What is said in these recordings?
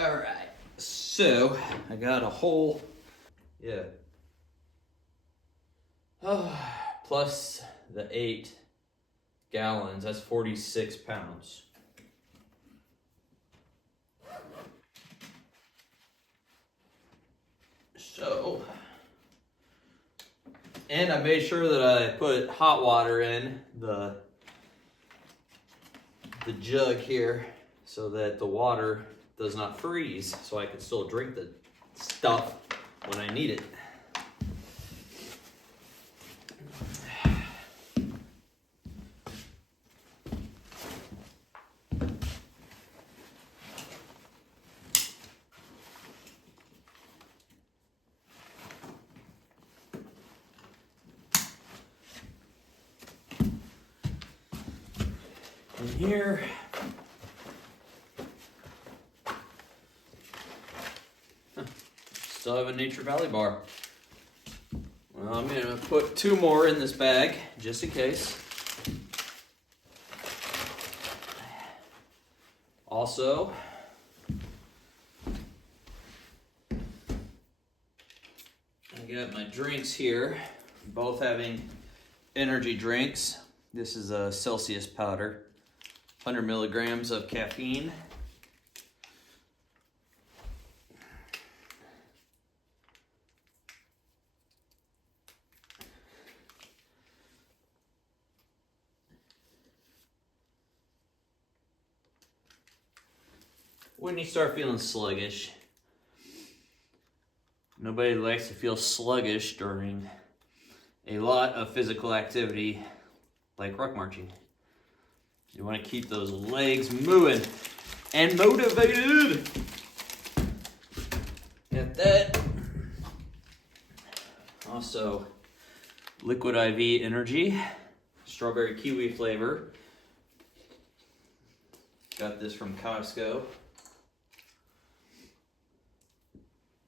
All right, so I got a whole, yeah. Plus the 8 gallons, that's 46 pounds. So, and I made sure that I put hot water in the jug here so that the water does not freeze, so I can still drink the stuff when I need it. In here, still have a Nature Valley bar. Well, I'm gonna put 2 more in this bag just in case. Also, I got my drinks here, both having energy drinks. This is a Celsius powder, 100 milligrams of caffeine. When you start feeling sluggish, nobody likes to feel sluggish during a lot of physical activity like ruck marching. You want to keep those legs moving and motivated. Got that. Also, Liquid IV Energy, strawberry kiwi flavor. Got this from Costco.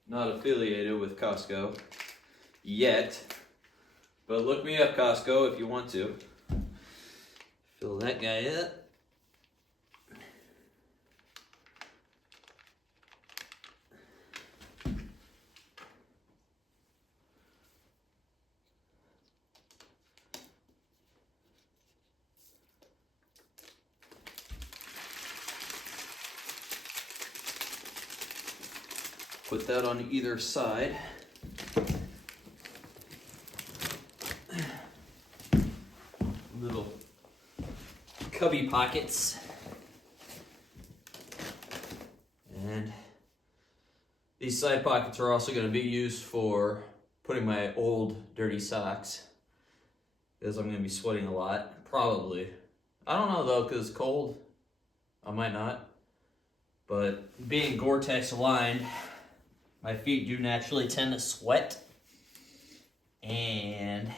Not affiliated with Costco yet, but look me up, Costco, if you want to. Fill that guy up. Put that on either side. Little cubby pockets. And these side pockets are also going to be used for putting my old dirty socks, because I'm going to be sweating a lot, probably. I don't know though, because it's cold. I might not. But being Gore-Tex lined, my feet do naturally tend to sweat, and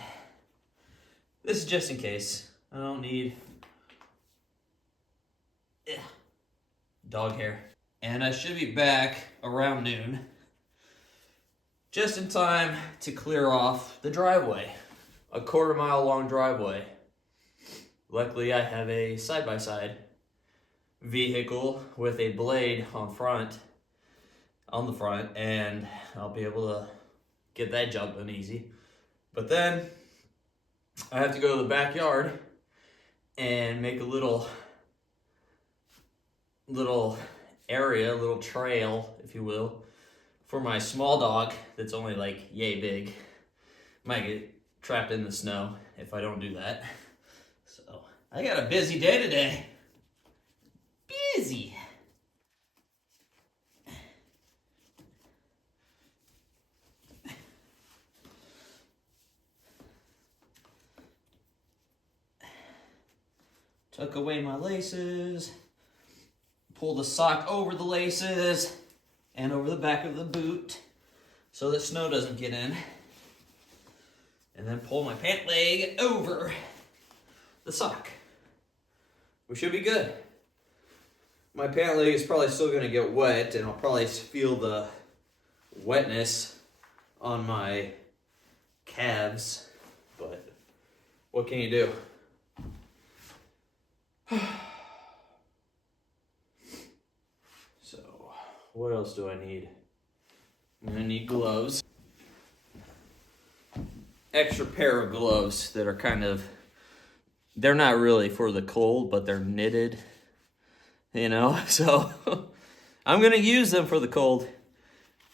this is just in case. I don't need dog hair. And I should be back around noon, just in time to clear off the driveway, a 1/4 mile long driveway. Luckily, I have a side-by-side vehicle with a blade on the front, and I'll be able to get that jumping easy. But then I have to go to the backyard and make a little area, a little trail, if you will, for my small dog that's only like yay big. Might get trapped in the snow if I don't do that. So I got a busy day today. Busy. Tuck away my laces, pull the sock over the laces and over the back of the boot so that snow doesn't get in, and then pull my pant leg over the sock. We should be good. My pant leg is probably still going to get wet, and I'll probably feel the wetness on my calves, but what can you do? So What else do I need? I'm gonna need gloves. Extra pair of gloves that are kind of, they're not really for the cold, but they're knitted, you know? So I'm gonna use them for the cold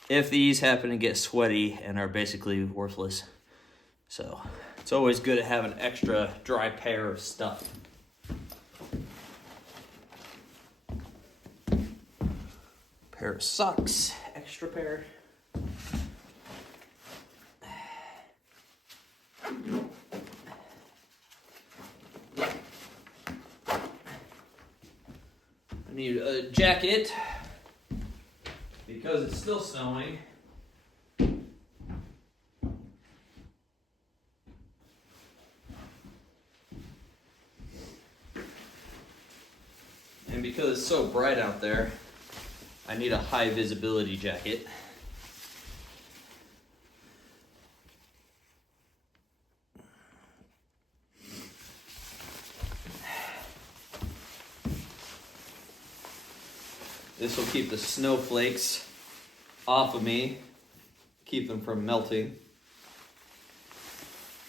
if these happen to get sweaty and are basically worthless. So it's always good to have an extra dry pair of stuff. Pair of socks, extra pair. I need a jacket because it's still snowing. And because it's so bright out there, I need a high visibility jacket. This will keep the snowflakes off of me, keep them from melting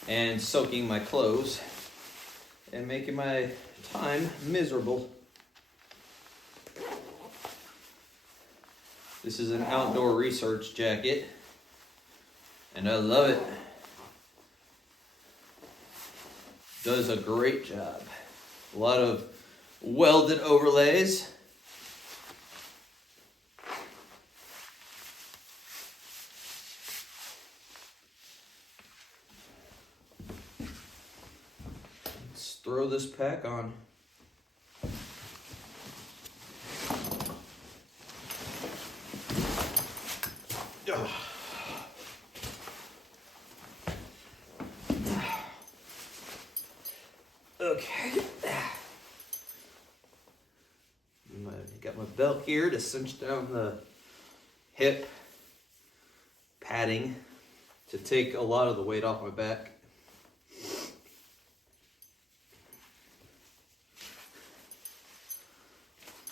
and soaking my clothes and making my time miserable. This is an outdoor research jacket, and I love it. Does a great job. A lot of welded overlays. Let's throw this pack on. Okay. Got my belt here to cinch down the hip padding to take a lot of the weight off my back.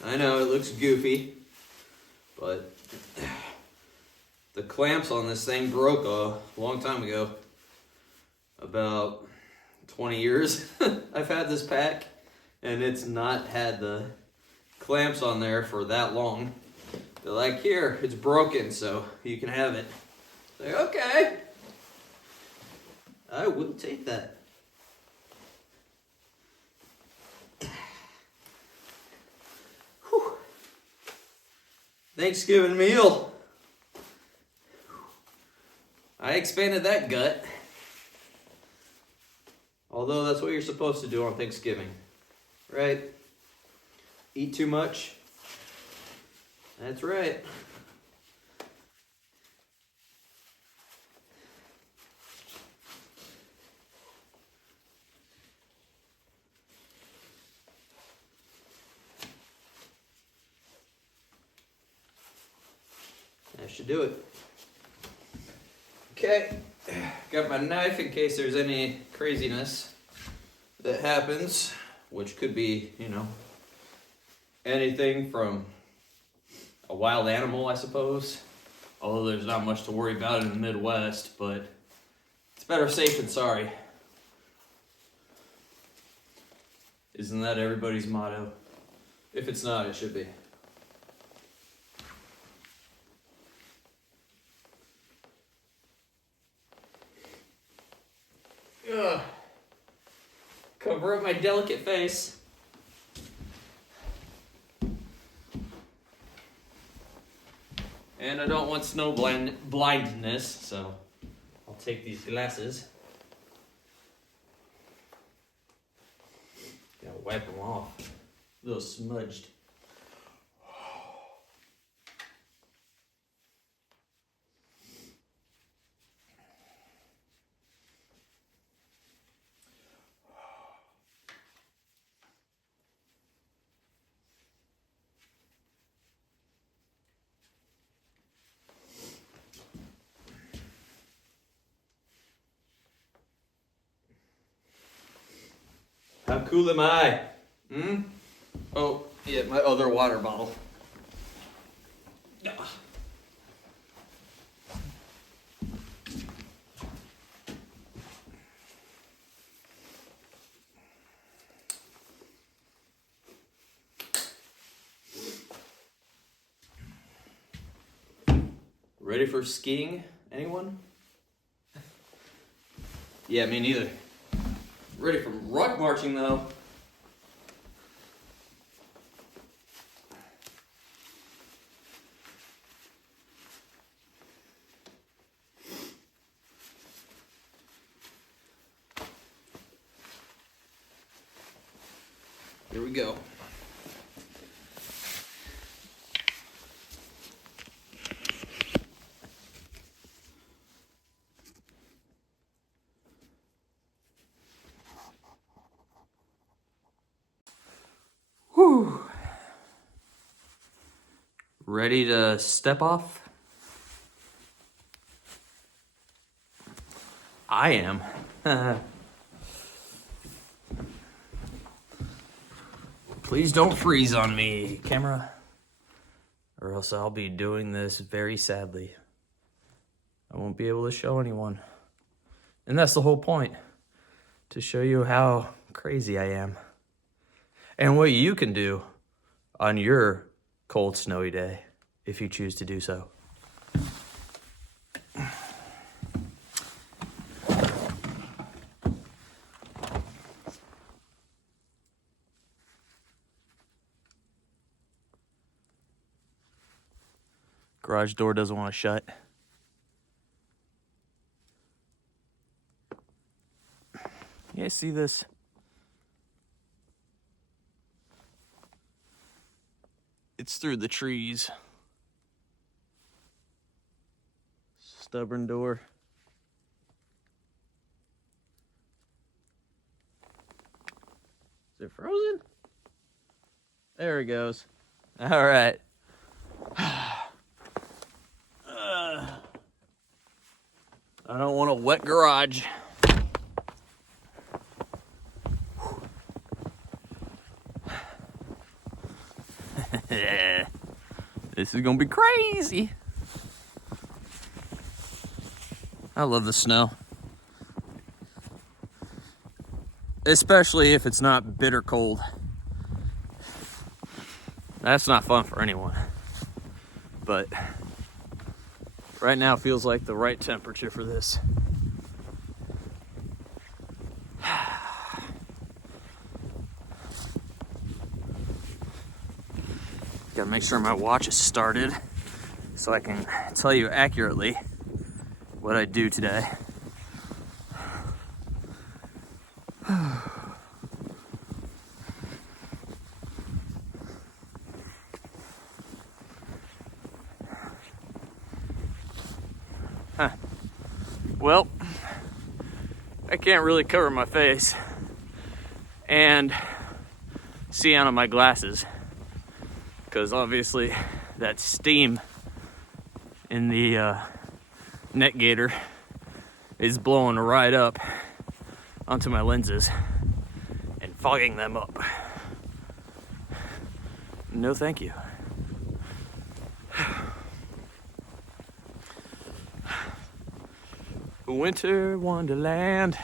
I know it looks goofy, but the clamps on this thing broke a long time ago. About 20 years I've had this pack, and it's not had the clamps on there for that long. They're like, here, it's broken, so you can have it. Like, okay, I will take that. Whew. Thanksgiving meal. I expanded that gut. Although that's what you're supposed to do on Thanksgiving, right? Eat too much? That's right. That should do it. Okay. Got my knife in case there's any craziness that happens, which could be, you know, anything from a wild animal, I suppose. Although there's not much to worry about in the Midwest, but it's better safe than sorry. Isn't that everybody's motto? If it's not, it should be. Ugh. Cover up my delicate face. And I don't want snow blindness, so I'll take these glasses. Gotta wipe them off. A little smudged. How cool am I? Oh, yeah, my other water bottle. Ready for skiing? Anyone? Yeah, me neither. Ready for ruck marching though. Here we go. Whew. Ready to step off? I am. Please don't freeze on me, camera, or else I'll be doing this very sadly. I won't be able to show anyone. And that's the whole point, to show you how crazy I am. And what you can do on your cold, snowy day, if you choose to do so. Garage door doesn't want to shut. You guys see this? It's through the trees. Stubborn door. Is it frozen? There it goes. All right. I don't want a wet garage. This is gonna be crazy. I love the snow. Especially if it's not bitter cold. That's not fun for anyone. But right now feels like the right temperature for this. Gotta make sure my watch is started so I can tell you accurately what I do today. Well, I can't really cover my face and see out of my glasses because obviously that steam in the net gator is blowing right up onto my lenses and fogging them up. No thank you. Winter Wonderland.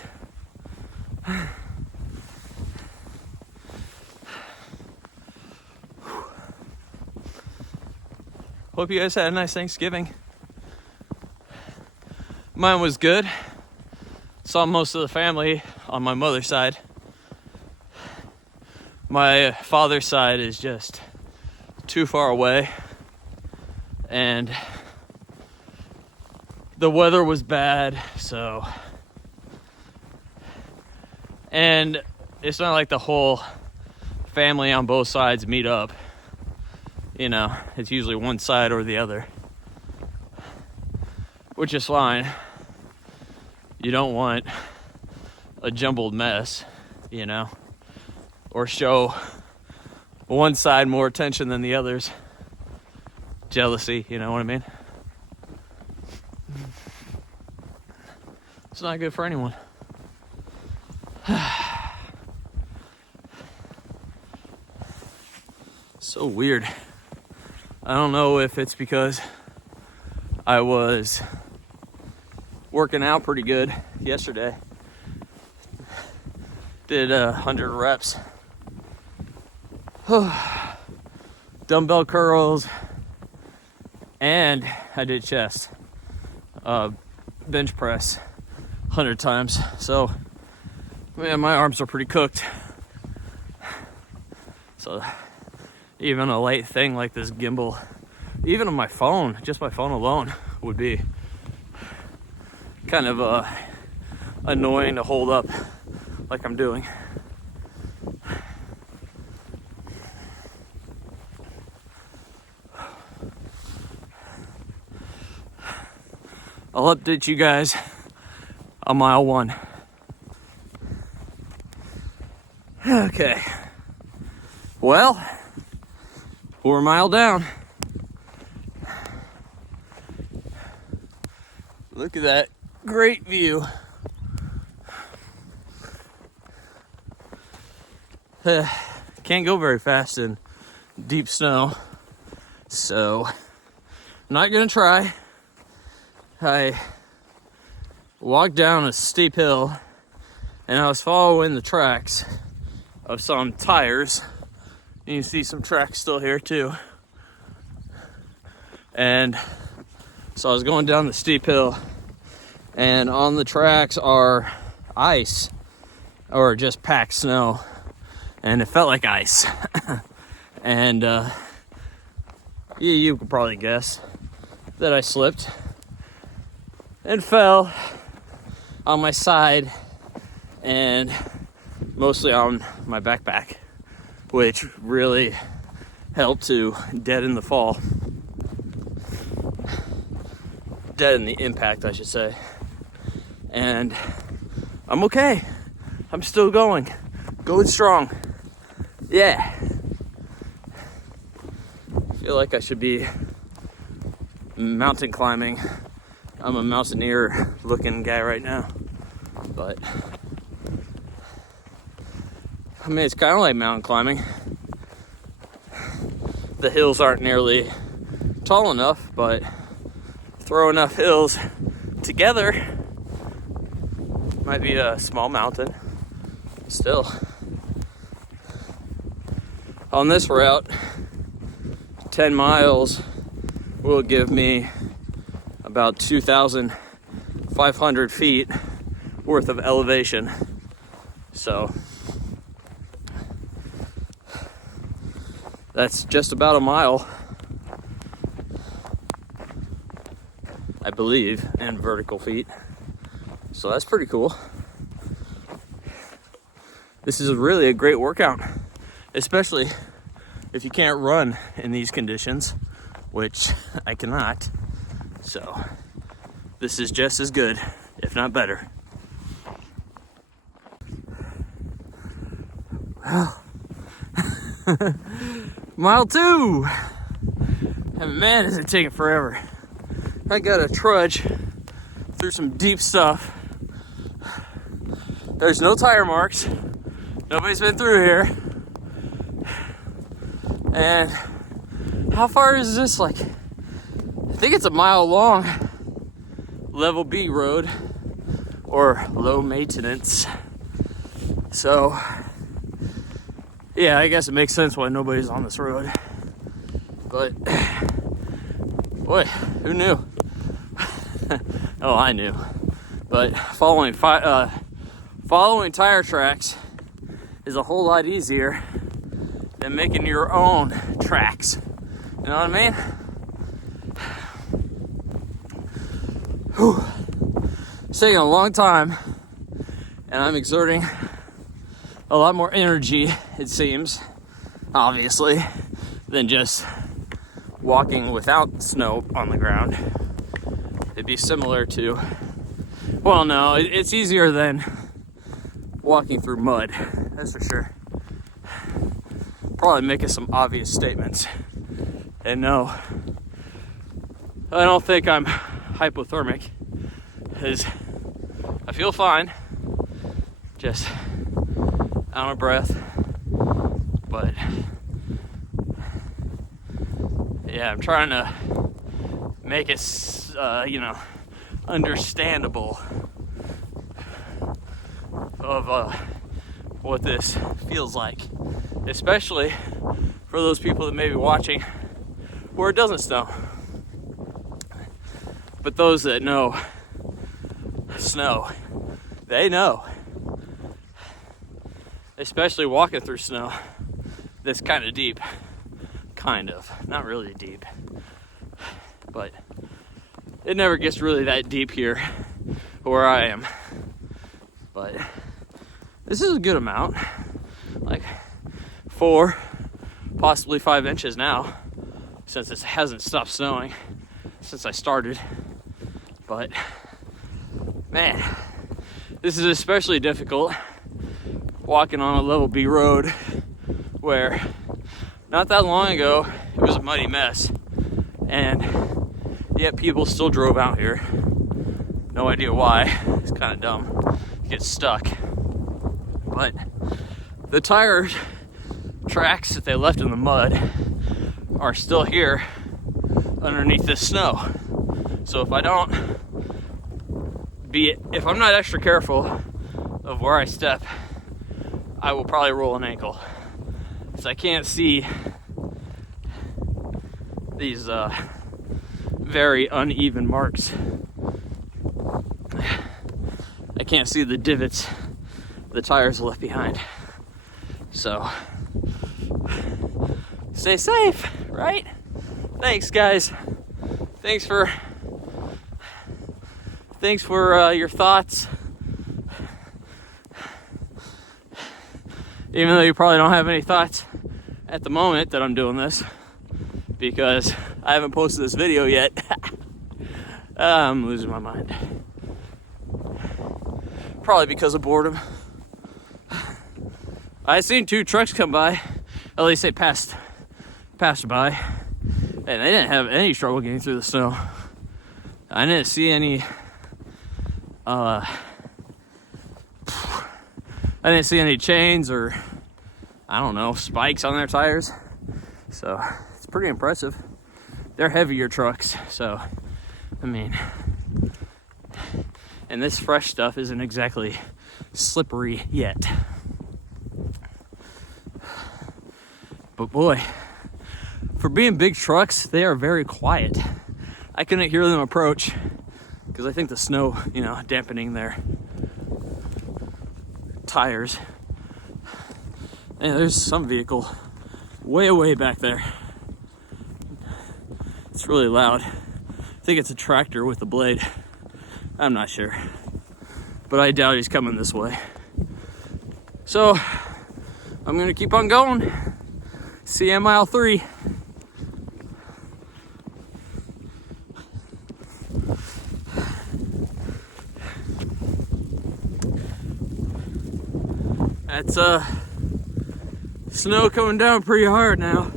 Hope you guys had a nice Thanksgiving. Mine was good. Saw most of the family on my mother's side. My father's side is just too far away, and the weather was bad, so, and it's not like the whole family on both sides meet up, you know, it's usually one side or the other, which is fine. You don't want a jumbled mess, you know, or show one side more attention than the others. Jealousy, you know what I mean? It's not good for anyone. So weird. I don't know if it's because I was working out pretty good yesterday. Did 100 reps. Dumbbell curls, and I did chest, bench press 100 times. So, man, my arms are pretty cooked. So, even a light thing like this gimbal, even on my phone, just my phone alone, would be kind of annoying to hold up like I'm doing. I'll update you guys on mile 1. Okay. Well, we're a mile down. Look at that great view. Can't go very fast in deep snow, so I'm not gonna try. I walked down a steep hill and I was following the tracks of some tires. And you see some tracks still here too. And so I was going down the steep hill, and on the tracks are ice or just packed snow, and it felt like ice. And you could probably guess that I slipped and fell on my side and mostly on my backpack, which really helped to deaden the fall. Deaden the impact, I should say. And I'm okay. I'm still going strong. Yeah. I feel like I should be mountain climbing. I'm a mountaineer looking guy right now, but I mean, it's kind of like mountain climbing. The hills aren't nearly tall enough, but throw enough hills together, might be a small mountain. Still, on this route, 10 miles will give me about 2,500 feet worth of elevation. So that's just about a mile, I believe, in vertical feet. So that's pretty cool. This is really a great workout, especially if you can't run in these conditions, which I cannot. So this is just as good, if not better. Well, mile 2. And man, is it taking forever. I gotta trudge through some deep stuff. There's no tire marks. Nobody's been through here. And how far is this? Like, I think it's a mile long. Level B road, or low maintenance. So yeah, I guess it makes sense why nobody's on this road. But boy, who knew? Oh, I knew. But following tire tracks is a whole lot easier than making your own tracks. You know what I mean? Whew. It's taking a long time, and I'm exerting a lot more energy, it seems, obviously, than just walking without snow on the ground. It'd be similar to, well, no, it's easier than walking through mud, that's for sure. Probably making some obvious statements. And no, I don't think I'm hypothermic, because I feel fine, just out of breath. But yeah, I'm trying to make it understandable of what this feels like, especially for those people that may be watching where it doesn't snow. But those that know snow, they know. Especially walking through snow that's kind of deep. Kind of. Not really deep. But it never gets really that deep here where I am. But this is a good amount. Like 4, possibly 5 inches now, since it hasn't stopped snowing since I started. But man, this is especially difficult walking on a level B road where not that long ago it was a muddy mess, and yet people still drove out here. No idea why. It's kind of dumb. You get stuck. But the tire tracks that they left in the mud are still here underneath this snow. So if I'm not extra careful of where I step, I will probably roll an ankle, because I can't see these very uneven marks. I can't see the divots the tires left behind. So stay safe, right? Thanks, guys. Thanks for your thoughts. Even though you probably don't have any thoughts at the moment that I'm doing this, because I haven't posted this video yet. I'm losing my mind. Probably because of boredom. I seen 2 trucks come by, at least they passed by, and they didn't have any trouble getting through the snow. I didn't see any chains or, I don't know, spikes on their tires. So it's pretty impressive. They're heavier trucks, so I mean, and this fresh stuff isn't exactly slippery yet. But boy, for being big trucks, they are very quiet. I couldn't hear them approach because I think the snow, dampening their tires. And there's some vehicle way back there. It's really loud. I think it's a tractor with a blade. I'm not sure, but I doubt he's coming this way. So I'm gonna keep on going. See you at mile 3. That's snow coming down pretty hard now.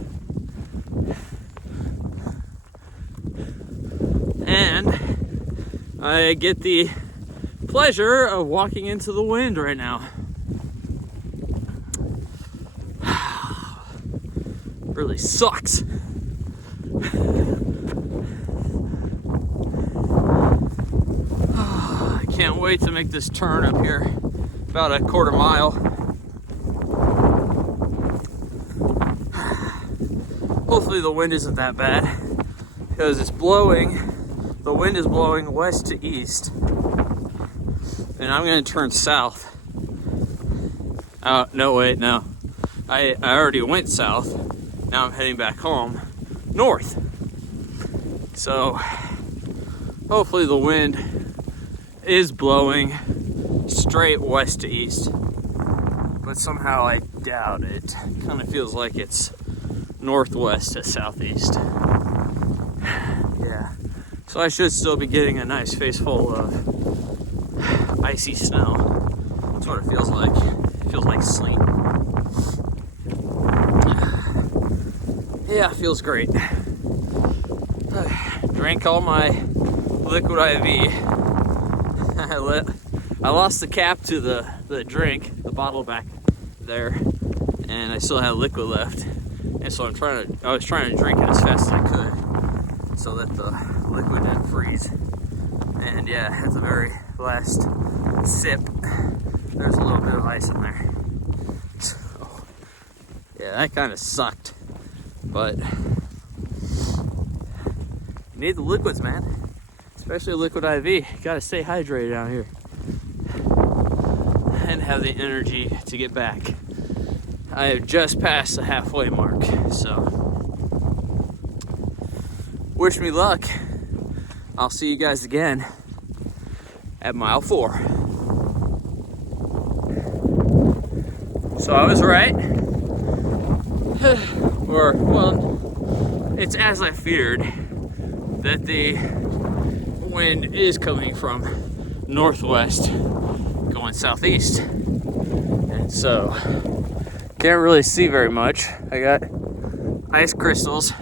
And I get the pleasure of walking into the wind right now. Really sucks. I can't wait to make this turn up here, about a quarter mile. Hopefully the wind isn't that bad, because it's blowing, the wind is blowing west to east, and I'm gonna turn south. Oh, no, wait, no. I already went south. Now I'm heading back home, north. So hopefully the wind is blowing straight west to east, but somehow I doubt it. Kind of feels like it's northwest to southeast. Yeah, so I should still be getting a nice face full of icy snow. That's what it feels like. It feels like sleet. Yeah, feels great. Drank all my liquid IV. I lost the cap to the drink, the bottle back there, and I still had liquid left. And so I was trying to drink it as fast as I could so that the liquid didn't freeze. And yeah, at the very last sip, there's a little bit of ice in there. So yeah, that kind of sucked. But you need the liquids, man. especially liquid IV. You gotta stay hydrated out here and have the energy to get back. I have just passed the halfway mark, so wish me luck. I'll see you guys again at mile 4. So I was right. Or, well, it's as I feared that the wind is coming from northwest going southeast. And so, can't really see very much. I got ice crystals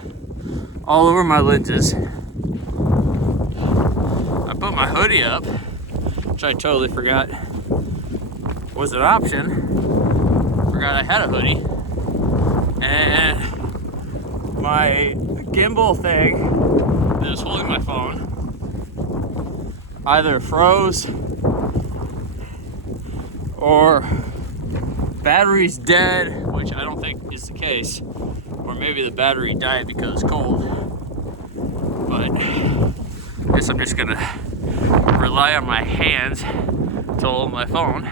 all over my lenses. I put my hoodie up, which I totally forgot was an option. Forgot I had a hoodie. And my gimbal thing that was holding my phone either froze or battery's dead, which I don't think is the case, or maybe the battery died because it's cold. But I guess I'm just gonna rely on my hands to hold my phone.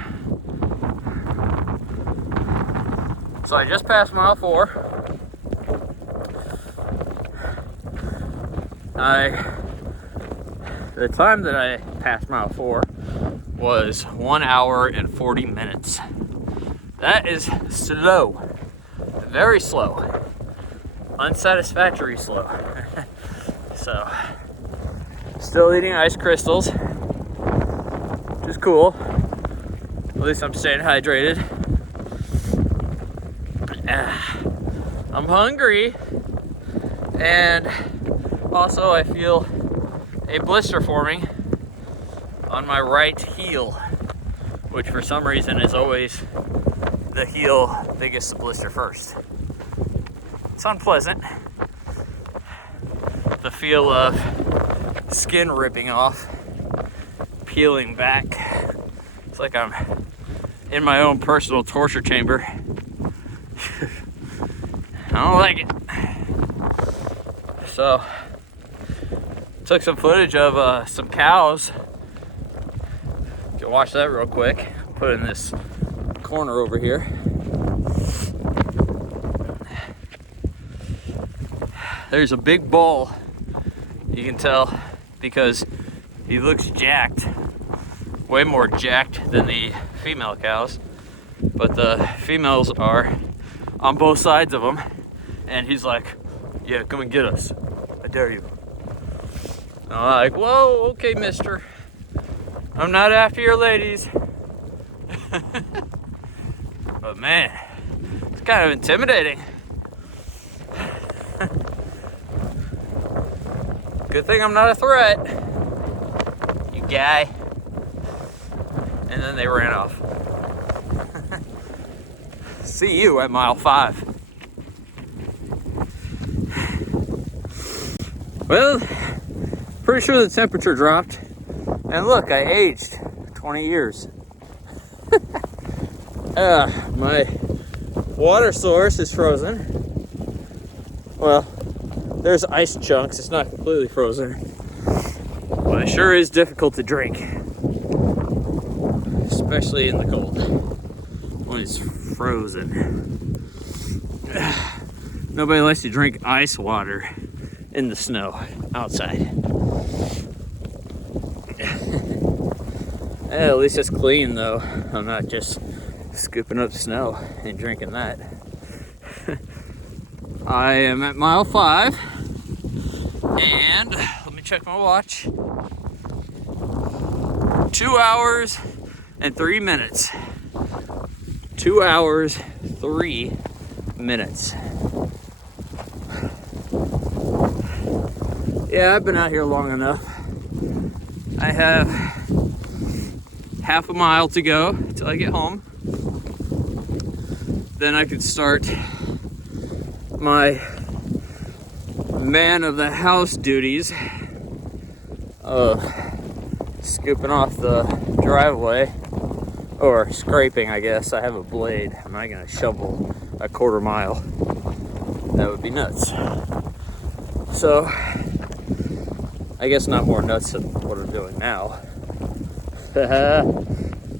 So I just passed mile 4. The time that I passed mile 4 was 1 hour and 40 minutes. That is slow, very slow, unsatisfactory slow. So, still eating ice crystals, which is cool. At least I'm staying hydrated. I'm hungry, and also I feel a blister forming on my right heel, which for some reason is always the heel that gets the blister first. It's unpleasant. The feel of skin ripping off, peeling back. It's like I'm in my own personal torture chamber. I don't like it. So, took some footage of some cows. You can watch that real quick. Put it in this corner over here. There's a big bull. You can tell because he looks jacked. Way more jacked than the female cows. But the females are on both sides of him. And he's like, yeah, come and get us. I dare you. And I'm like, whoa, okay, mister. I'm not after your ladies. But man, it's kind of intimidating. Good thing I'm not a threat, you guy. And then they ran off. See you at mile 5. Well, pretty sure the temperature dropped. And look, I aged 20 years. My water source is frozen. Well, there's ice chunks. It's not completely frozen. But it sure is difficult to drink. Especially in the cold. When it's frozen. Nobody likes to drink ice water in the snow outside. At least it's clean though. I'm not just scooping up snow and drinking that. I am at mile 5 and let me check my watch. 2 hours and 3 minutes. 2 hours, 3 minutes. Yeah, I've been out here long enough. I have half a mile to go till I get home. Then I could start my man of the house duties of scooping off the driveway, or scraping, I guess. I have a blade. I'm not gonna shovel a quarter mile. That would be nuts. So I guess not more nuts than what I'm doing now.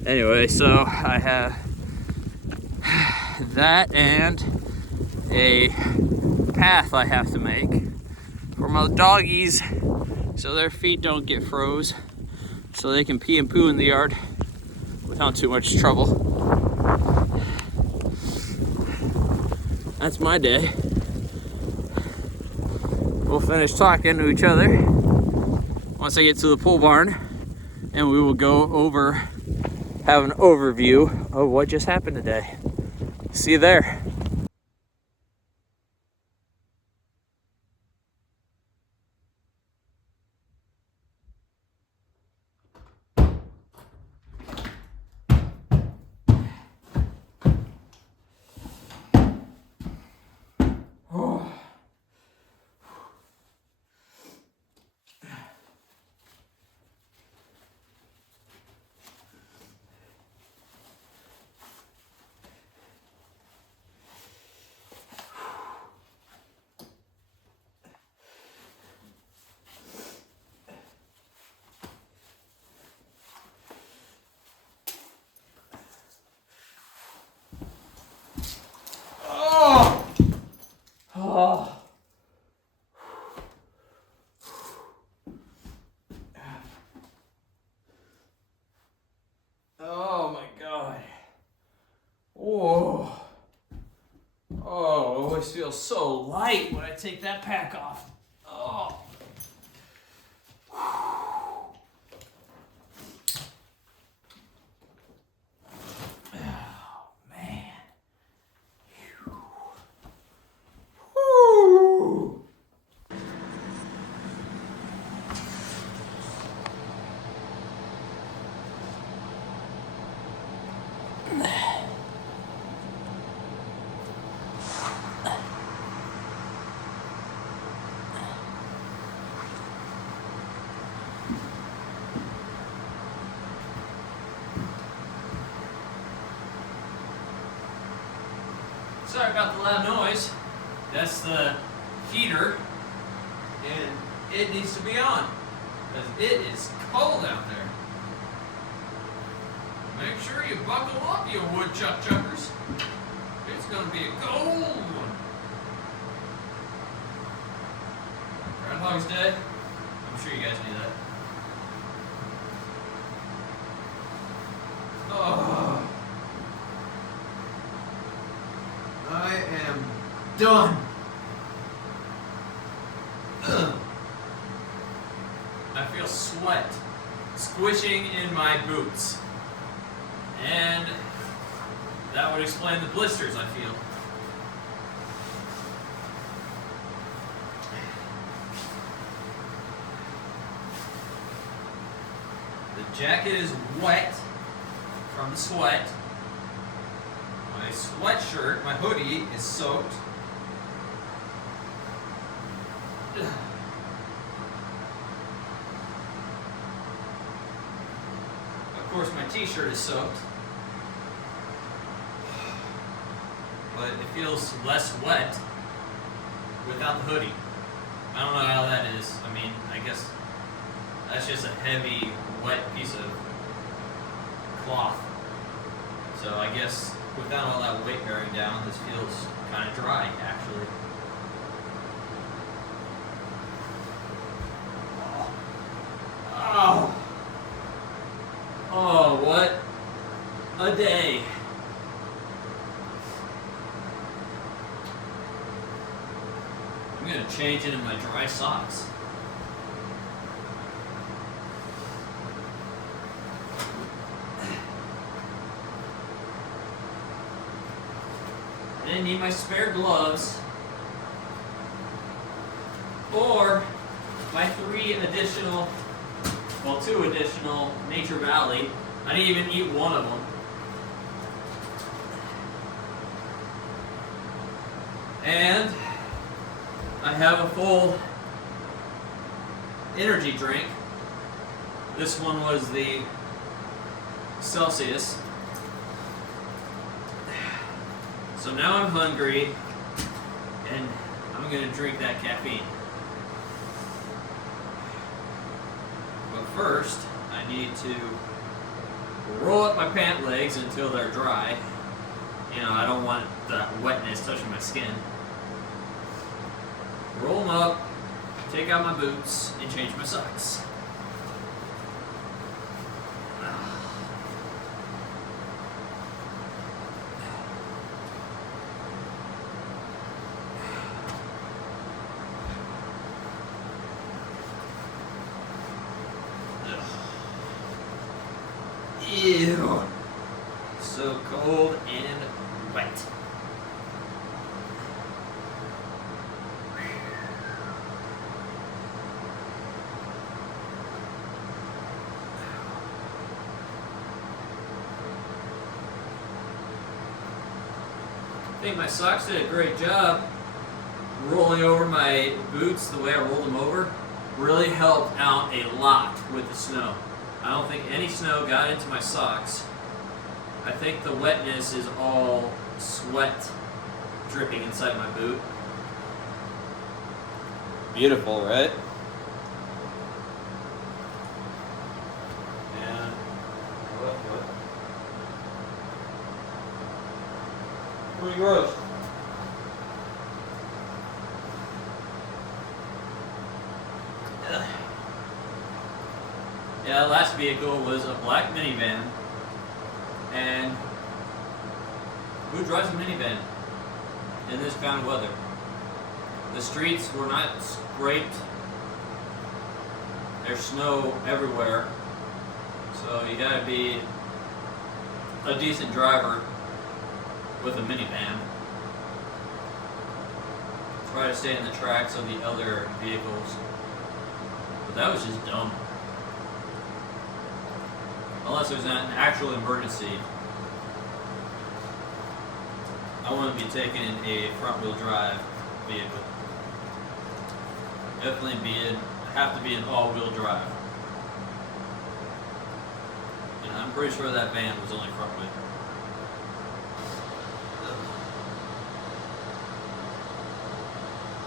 Anyway, so I have that and a path I have to make for my doggies so their feet don't get froze, so they can pee and poo in the yard without too much trouble. That's my day. We'll finish talking to each other once I get to the pole barn, and we will go over, have an overview of what just happened today. See you there. Oh my God. Whoa. Oh, it always feels so light when I take that pack off. Oh. Oh, man. Whew. Sorry about the loud noise. That's the heater, and it needs to be on because it is cold out there. Make sure you buckle up, you woodchuck chuckers. It's going to be a cold one. Groundhog's Day. I'm sure you guys knew that. Oh. I am done. Ugh. I feel sweat squishing in my boots. And that would explain the blisters I feel. The jacket is wet from the sweat. My sweatshirt, my hoodie, is soaked. Of course, my t-shirt is soaked. But it feels less wet without the hoodie. I don't know how that is. I mean, I guess that's just a heavy, wet piece of cloth. So I guess without all that weight bearing down, this feels kind of dry, actually. Oh, oh, what a day. I'm gonna change into my dry socks. I need my spare gloves, or my 2 additional Nature Valley. I didn't even eat one of them. And I have a full energy drink. This one was the Celsius. So now I'm hungry, and I'm going to drink that caffeine. first, I need to roll up my pant legs until they're dry. You know, I don't want the wetness touching my skin. Roll them up, take out my boots, and change my socks. Ew. So cold and wet. I think my socks did a great job. Rolling over my boots the way I rolled them over really helped out a lot with the snow. I don't think any snow got into my socks. I think the wetness is all sweat dripping inside my boot. Beautiful, right? And what? Pretty gross. Yeah, the last vehicle was a black minivan. And who drives a minivan in this kind of weather? The streets were not scraped. There's snow everywhere. So you gotta be a decent driver with a minivan. Try to stay in the tracks of the other vehicles. But that was just dumb. Unless there's an actual emergency, I wouldn't be taking a front-wheel drive vehicle. Definitely have to be an all-wheel drive. And I'm pretty sure that van was only front-wheel.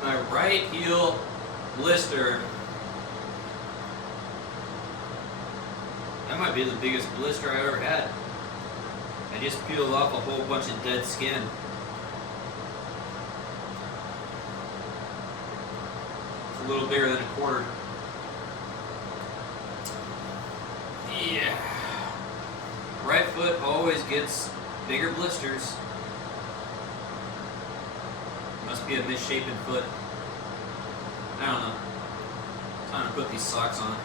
My right heel blister. That might be the biggest blister I ever had. I just peeled off a whole bunch of dead skin. It's a little bigger than a quarter. Yeah. Right foot always gets bigger blisters. Must be a misshapen foot. I don't know. Time to put these socks on.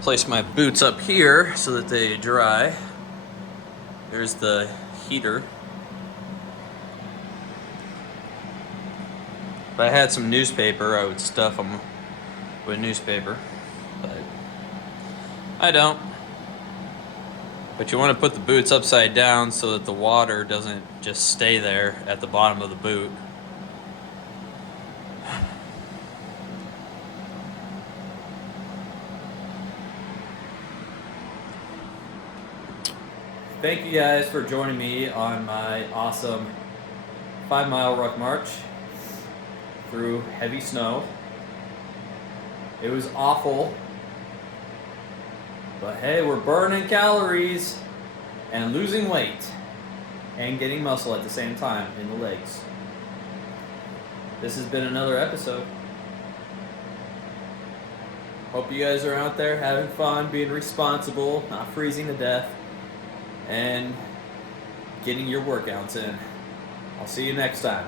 Place my boots up here so that they dry. There's the heater. If I had some newspaper, I would stuff them with newspaper, but I don't. But you want to put the boots upside down so that the water doesn't just stay there at the bottom of the boot. Thank you guys for joining me on my awesome 5-mile ruck march through heavy snow. It was awful, but hey, we're burning calories and losing weight and getting muscle at the same time in the legs. This has been another episode. Hope you guys are out there having fun, being responsible, not freezing to death, and getting your workouts in. I'll see you next time.